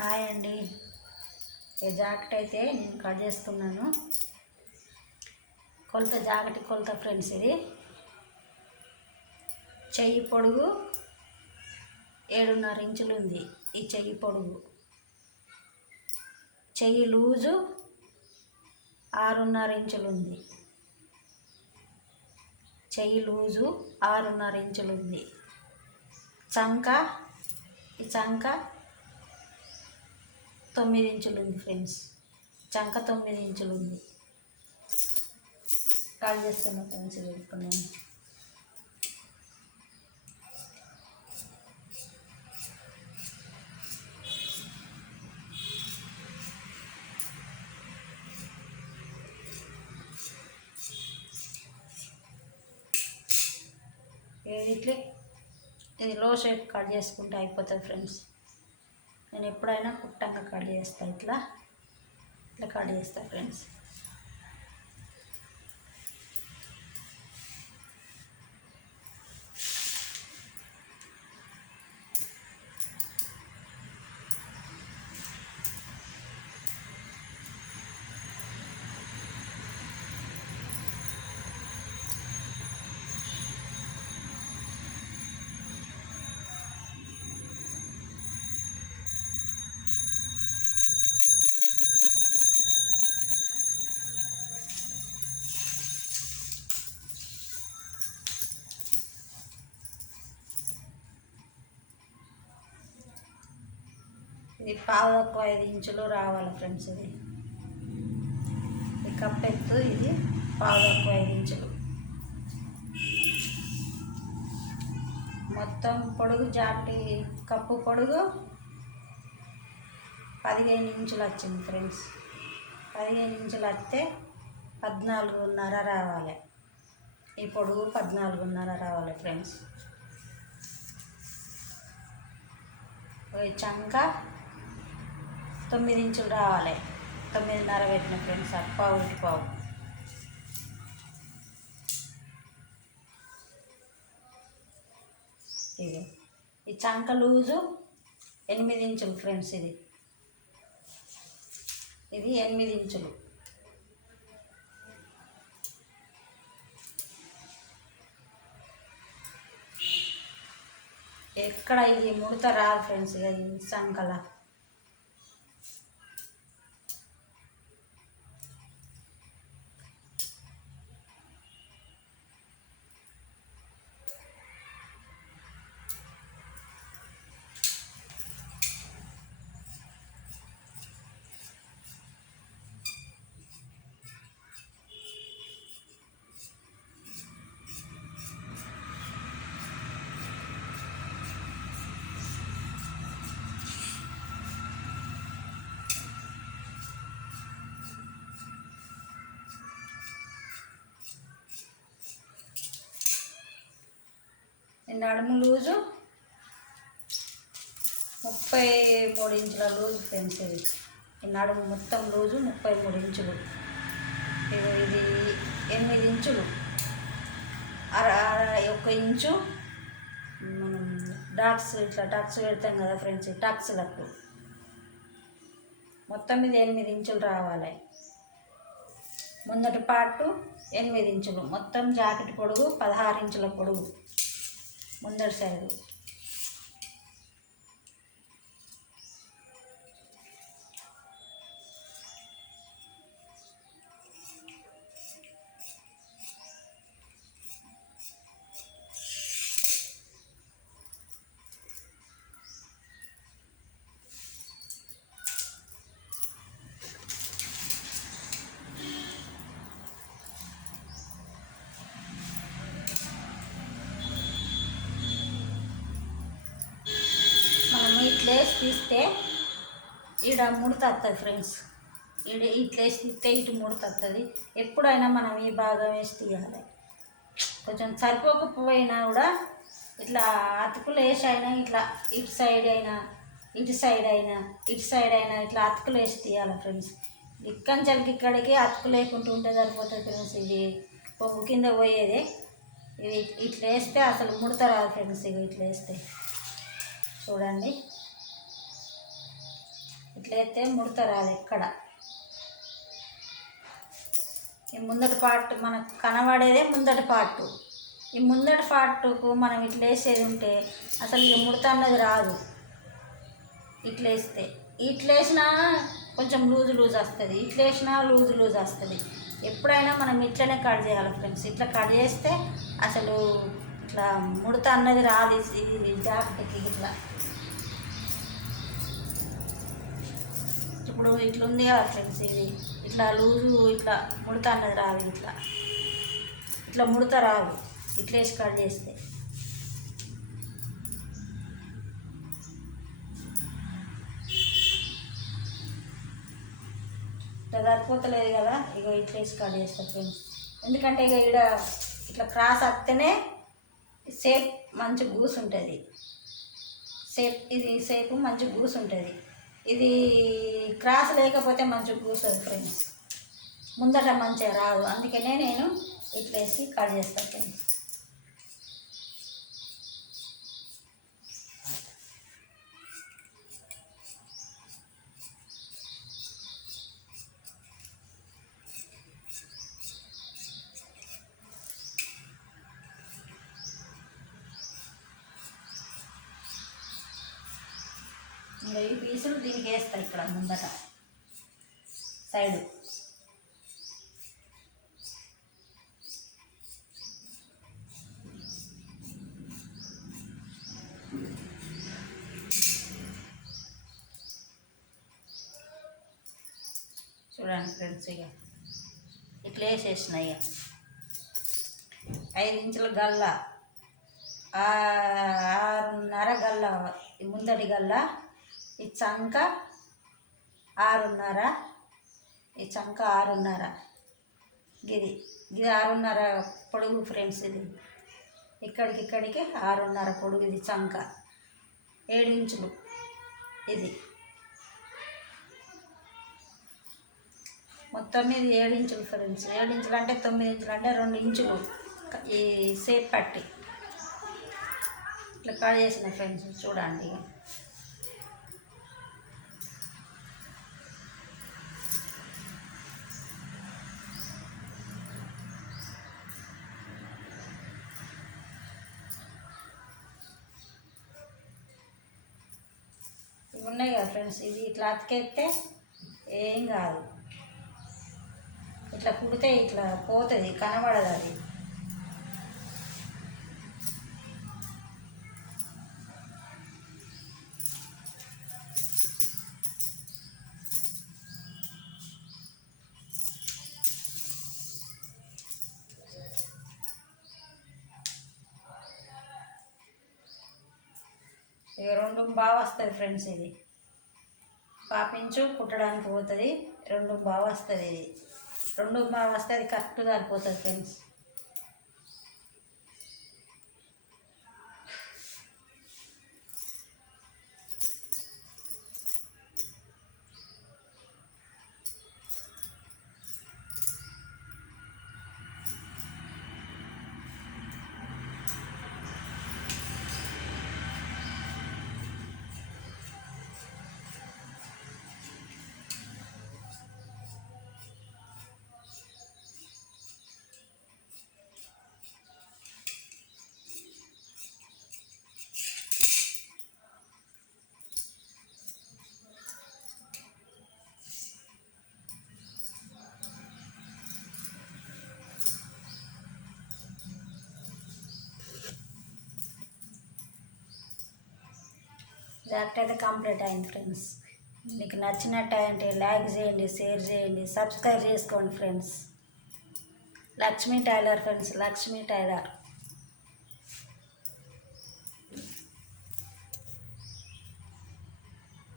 Hi అండి. ఈ jacket అయితే నేను కట్ చేస్తున్నాను. కొలత ఫ్రెండ్స్. ఇది చెయ్యి పొడుగు 7.5 ఇంచులు ఉంది. ఈ చెయ్యి పొడుగు, చెయ్యి లూజు 6.5 ఇంచులు ఉంది. చెయ్యి లూజు 6.5 ఇంచులు ఉంది. ఈ చంక 9 ఇంచులు ఉంది ఫ్రెండ్స్. చంక 9 ఇంచులు ఉంది. కాల్ చేస్తున్నా ఫ్రెండ్స్. ఇప్పుడు నేను ఇది లో షేప్ కట్ చేసుకుంటే అయిపోతుంది ఫ్రెండ్స్. నేను ఎప్పుడైనా కుట్టంగా కట్ చేస్తాను. ఇట్లా కట్ చేస్తాను ఫ్రెండ్స్. ఇది 5 ఇంచులు రావాలి ఫ్రెండ్స్. ఇది కప్పెత్తు. ఇది 5 ఇంచులు. మొత్తం పొడుగు జాకెట్ కప్పు పొడుగు 15 ఇంచులు వచ్చింది ఫ్రెండ్స్. 15 ఇంచులు వస్తే 14.5 రావాలి. ఈ పొడుగు 14.5 రావాలి ఫ్రెండ్స్. చంక 9 ఇంచులు రావాలి. 9.5 పెట్టిన ఫ్రెండ్స్. పావు. ఇది ఈ చంక లూజు 8 ఇంచులు ఫ్రెండ్స్. ఇది 8 ఇంచులు. ఎక్కడ ఇది ముడత రాదు ఫ్రెండ్స్. ఇది చంకల నడుము లూజు 33 ఇంచుల లూజు ఫ్రెండ్స్. ఇది ఈ నడుము మొత్తం లూజు 33 ఇంచులు. ఇది 8 ఇంచులు. 1 ఇంచు మనం డాట్స్ పెడతాం కదా ఫ్రెండ్స్. టాక్స్లకు మొత్తం ఇది 8 ఇంచులు రావాలి. ముందటి పార్టు 8 ఇంచులు. మొత్తం జాకెట్ పొడుగు 16 ఇంచుల పొడుగు ముందటి సైడు. ఇట్లేసి తీస్తే ఈడ ముడత వస్తుంది ఫ్రెండ్స్. ఇట్లేసి తీస్తే ఇటు ముడత వస్తుంది. ఎప్పుడైనా మనం ఈ భాగం వేసి తీయాలి. కొంచెం సరిపోకపోయినా కూడా ఇట్లా అతుకులు వేసి అయినా ఇట్లా ఇటు సైడ్ అయినా ఇట్లా అతుకులు వేసి తీయాలి ఫ్రెండ్స్. ఇక్కంచెలకి ఇక్కడికి అతుకు లేకుంటూ ఉంటే సరిపోతుంది ఫ్రెండ్స్. ఇది పొగ్గు కింద పోయేదే. ఇది ఇట్లా వేస్తే అసలు ముడత రాదు ఫ్రెండ్స్. ఇట్లా వేస్తే చూడండి. ఇట్లయితే ముడత రాదు ఎక్కడ. ఈ ముందటి పార్ట్ మనకు కనబడేదే ముందటి పార్ట్. ఈ ముందటి పార్ట్కు మనం ఇట్లా వేసేది ఉంటే అసలు ఇక ముడత అన్నది రాదు. ఇట్లా వేస్తే ఇట్లా వేసినా కొంచెం లూజ్ వస్తుంది, ఇట్లా వేసినా లూజ్ వస్తుంది. ఎప్పుడైనా మనం ఇట్లనే కట్ చేయాలి ఫ్రెండ్స్. ఇట్లా కట్ చేస్తే అసలు ఇట్లా ముడత అన్నది రాదు. ఇది జాకెట్కి ఇట్లా ఇప్పుడు ఇట్లా ఉంది కదా ఫ్రెండ్స్, ఇది ఇట్లా లూజు ఇట్లా ముడత అన్నది రాదు. ఇట్లా ఇట్లా ముడత రాదు ఇట్లా వేసి కట్ చేస్తే. ఇట్లా సరిపోతలేదు కదా, ఇక ఇట్లా వేసి కట్ చేస్తాను ఫ్రెండ్స్. ఎందుకంటే ఇక ఇక్కడ ఇట్లా క్రాస్ వస్తేనే షేప్ మంచి కూసుంటుంది. ఇది షేప్ మంచి కూసుంటుంది. ఇది క్రాస్ లేకపోతే మంచిగా కూర్చోదు ఫ్రెండ్స్, ముందట మంచిగా రాదు. అందుకనే నేను ఇట్లా వేసి కట్ చేస్తాను ఫ్రెండ్స్. ఇంకా ఈ పీసులు దీనికి వేస్తాయి ఇక్కడ ముందట సైడు. చూడండి ఫ్రెండ్స్, ఇక ఇట్లా వేసేసినాయి. 5 ఇంచుల గల్ల, 6.5 గల్ల ముందటి గల్ల, ఈ చంక 6.5, ఈ చంక 6.5, ఇది 6.5 పొడుగు ఫ్రెండ్స్. ఇది ఇక్కడికి 6.5 పొడుగు. ఇది చంక 7 ఇంచులు. ఇది మొత్తం ఇది 7 ఇంచులు ఫ్రెండ్స్. 7 ఇంచులు అంటే 9 ఇంచులు అంటే 2 ఇంచులు ఈ షేప్ పట్టి ఇట్లా కట్ చేసిన ఫ్రెండ్స్. చూడండి, ఇవి ఉన్నాయి కదా ఫ్రెండ్స్, ఇది ఇట్లా అతికేస్తే ఏం కాదు. ఇట్లా కుడితే ఇట్లా పోతుంది, కనబడదు అది. ఇక 2 బాగా వస్తుంది ఫ్రెండ్స్. ఇది పాపించు కుట్టడానికి పోతుంది, 2 బాగా వస్తుంది. ఇది 2 బాగా వస్తే అది కరెక్ట్గా సరిపోతుంది ఫ్రెండ్స్. జాకెట్ అయితే కంప్లీట్ అయింది ఫ్రెండ్స్. మీకు నచ్చినట్టయితే లైక్ చేయండి, షేర్ చేయండి, సబ్స్క్రైబ్ చేసుకోండి friends. Lakshmi tailor friends, Lakshmi tailor.